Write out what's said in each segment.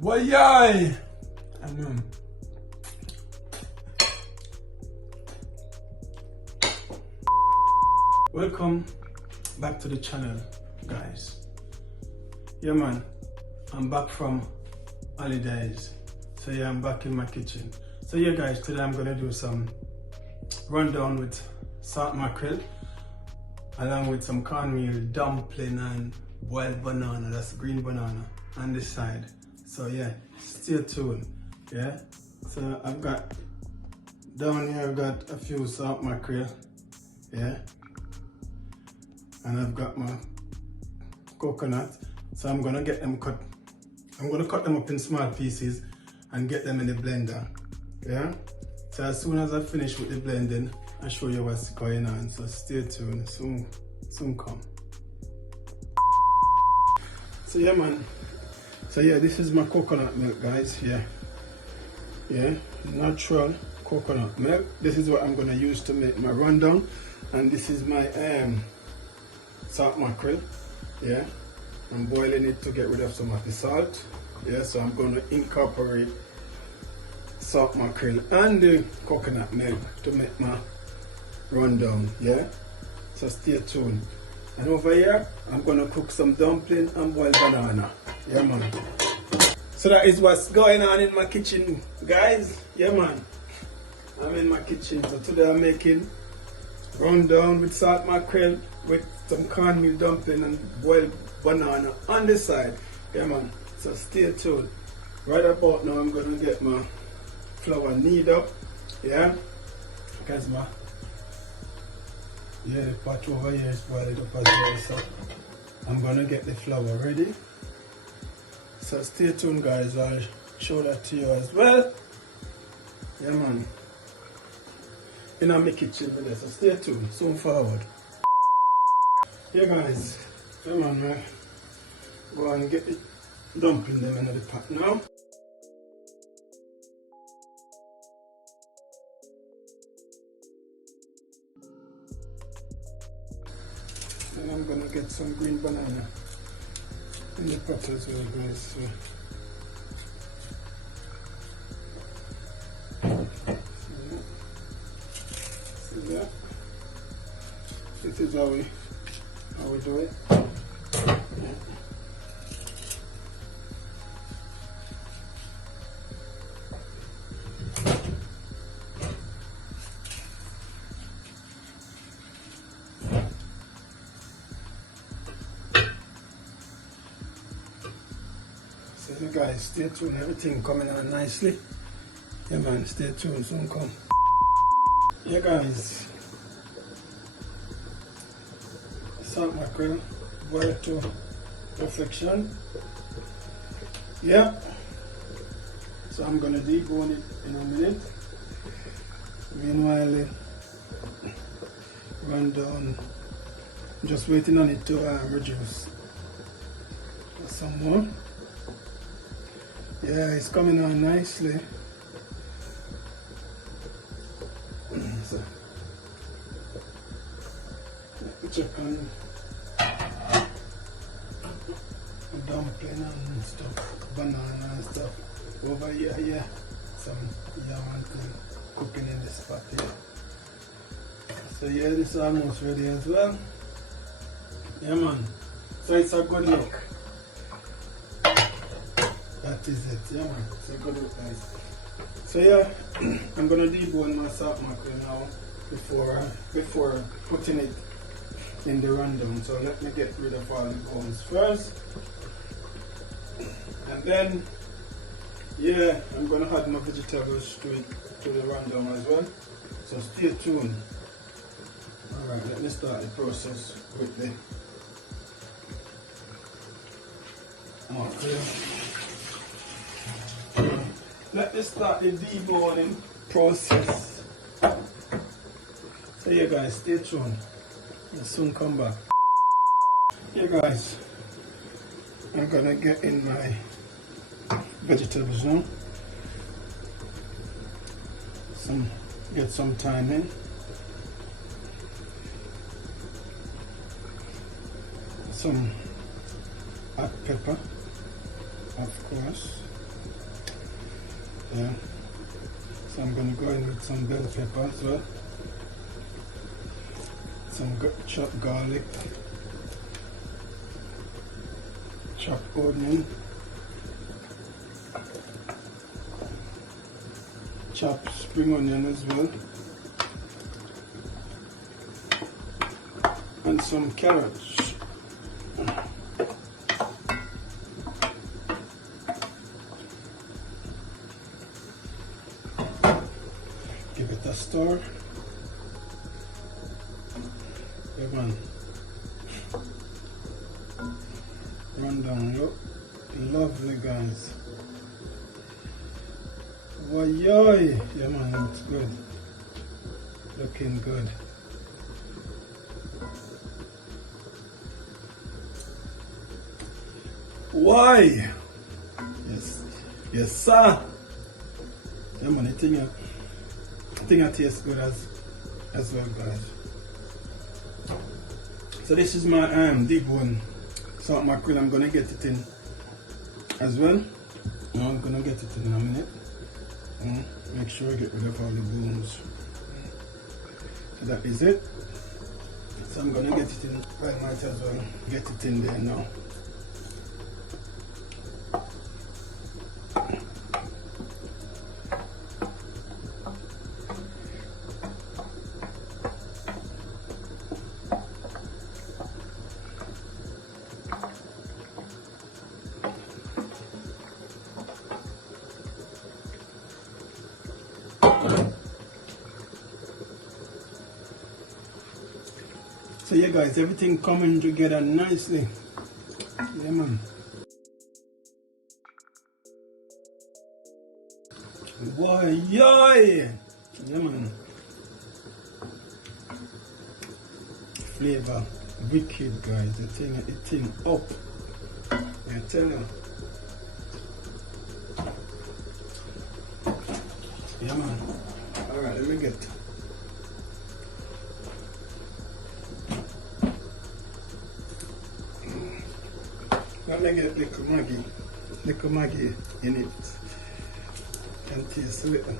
Boy, yay! I know. Welcome back to the channel, guys. Yeah, man, I'm back from holidays. So yeah, I'm back in my kitchen. So yeah, guys, today I'm gonna do some rundown with salt mackerel, along with some cornmeal dumpling and boiled banana. That's green banana on this side. So yeah, stay tuned. Yeah. So I've got down here. I've got a few salt mackerel. Yeah. And I've got my coconut. So I'm gonna get them cut. I'm gonna cut them up in small pieces and get them in the blender. Yeah. So as soon as I finish with the blending, I'll show you what's going on. So stay tuned. Soon come. So yeah, man. So yeah, this is my coconut milk, guys. Yeah, natural coconut milk. This is what I'm gonna use to make my rundown, and this is my salt mackerel. Yeah, I'm boiling it to get rid of some of the salt. Yeah, so I'm gonna incorporate salt mackerel and the coconut milk to make my rundown. Yeah, so stay tuned. And over here, I'm gonna cook some dumpling and boiled banana. Yeah, man. So that is what's going on in my kitchen, guys. Yeah, man. I'm in my kitchen. So today I'm making rundown with salt mackerel with some cornmeal dumpling and boiled banana on the side. Yeah, man. So stay tuned. Right about now, I'm gonna get my flour knead up. Yeah, because the pot over here is boiled up as well. So I'm gonna get the flour ready. So stay tuned, guys. I'll show that to you as well. Yeah, man. In my kitchen, so stay tuned. Soon forward. Yeah, guys. Yeah, man. Go and get the dumpling them into the pot now. And I'm gonna get some green banana in the pot as well, guys. So see that? This is how we do it. Yeah. So you guys, stay tuned. Everything coming on nicely. Yeah, man, stay tuned. Soon come. Yeah, guys. Salt mackerel boiled to perfection. Yeah. So I'm gonna debone it in a minute. Meanwhile, run down. I'm just waiting on it to reduce. Some more. Yeah, it's coming on nicely. So, check on dumpling and stuff, banana and stuff. Over here, yeah, some yam and cooking in this pot here. So yeah, this is almost ready as well. Yeah, man. So it's a good look. That is it, yeah, man. So good look, guys. So yeah, I'm gonna debone my salt mackerel now before putting it in the rundown. So let me get rid of all the bones first, and then yeah, I'm gonna add my vegetables to the rundown as well. So stay tuned. All right, let me start the process with the mackerel. Let me start the deboning process. So yeah, guys, stay tuned. I'll soon come back. Yeah, guys, I'm gonna get in my vegetables now. Get some thyme in. Some hot pepper, of course. Yeah. So I'm gonna go in with some bell pepper as well. Some chopped garlic, chopped onion, chopped spring onion as well, and some carrots. Give it a stir. Yeah, man. Rundown, look. Lovely, guys. Why, yeah, man, looks good. Looking good. Why? Yes, yes, sir. Yeah, man, I think it tastes good as well, guys. So this is my deep one salt mackerel. I'm gonna get it in as well. Now I'm gonna get it in a minute. Make sure I get rid of all the bones. So that is it. So I'm gonna get it in. I might as well get it in there now. So yeah, guys, everything coming together nicely. Yeah, man. Boy, yeah, man. Flavor, wicked, guys. The thing up. I tell you. Yeah, man. All right, let me get. Let me get little Maggie in it. And taste a little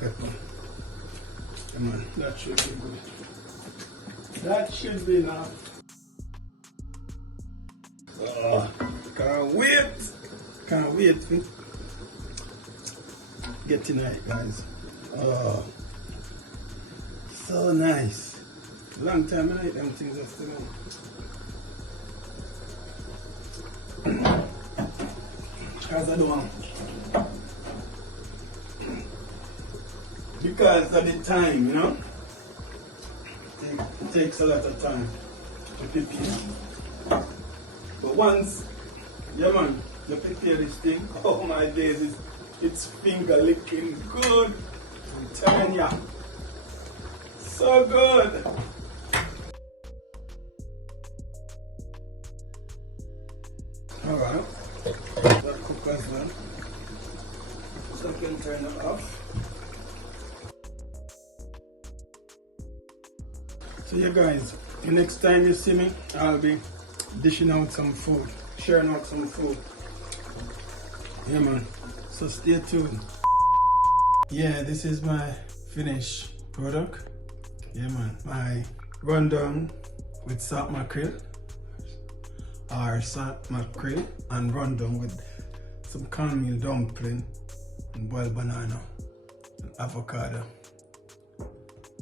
pepper. Come on, that should be good. That should be enough. Oh, can't wait to get tonight, guys. Oh, so nice. Long time I eat them things yesterday. Because I don't, because of the time, you know, it takes a lot of time to prepare. But once, yeah, man, you prepare this thing, oh my days, it's finger licking good. I'm telling ya, so good. All right. That cook as well. So I can turn it off. So yeah, guys, the next time you see me, I'll be dishing out some food, sharing out some food. Yeah, man. So stay tuned. Yeah, this is my finished product. Yeah, man. My rundown with salt mackerel. Or salt mackerel and rundown with some cornmeal dumpling and boiled banana and avocado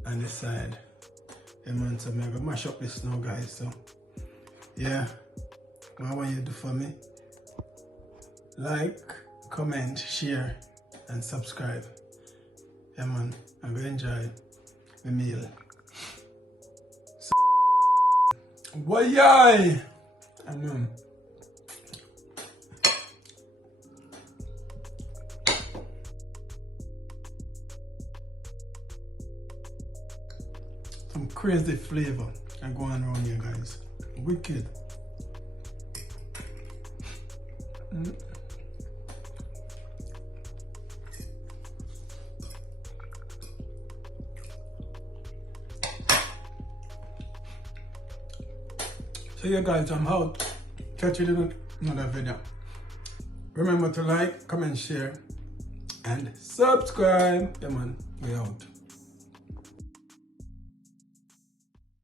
on the side. Yeah, man, so I'm gonna mash up this now, guys. So yeah, what I want you to do for me, like, comment, share and subscribe. Yeah, man, I'm gonna enjoy the meal. So, boy, yay! Some crazy flavor and going around here, guys. Wicked. So yeah, guys, I'm out. Catch you in another video. Remember to like, comment, share, and subscribe. Yeah man, we out.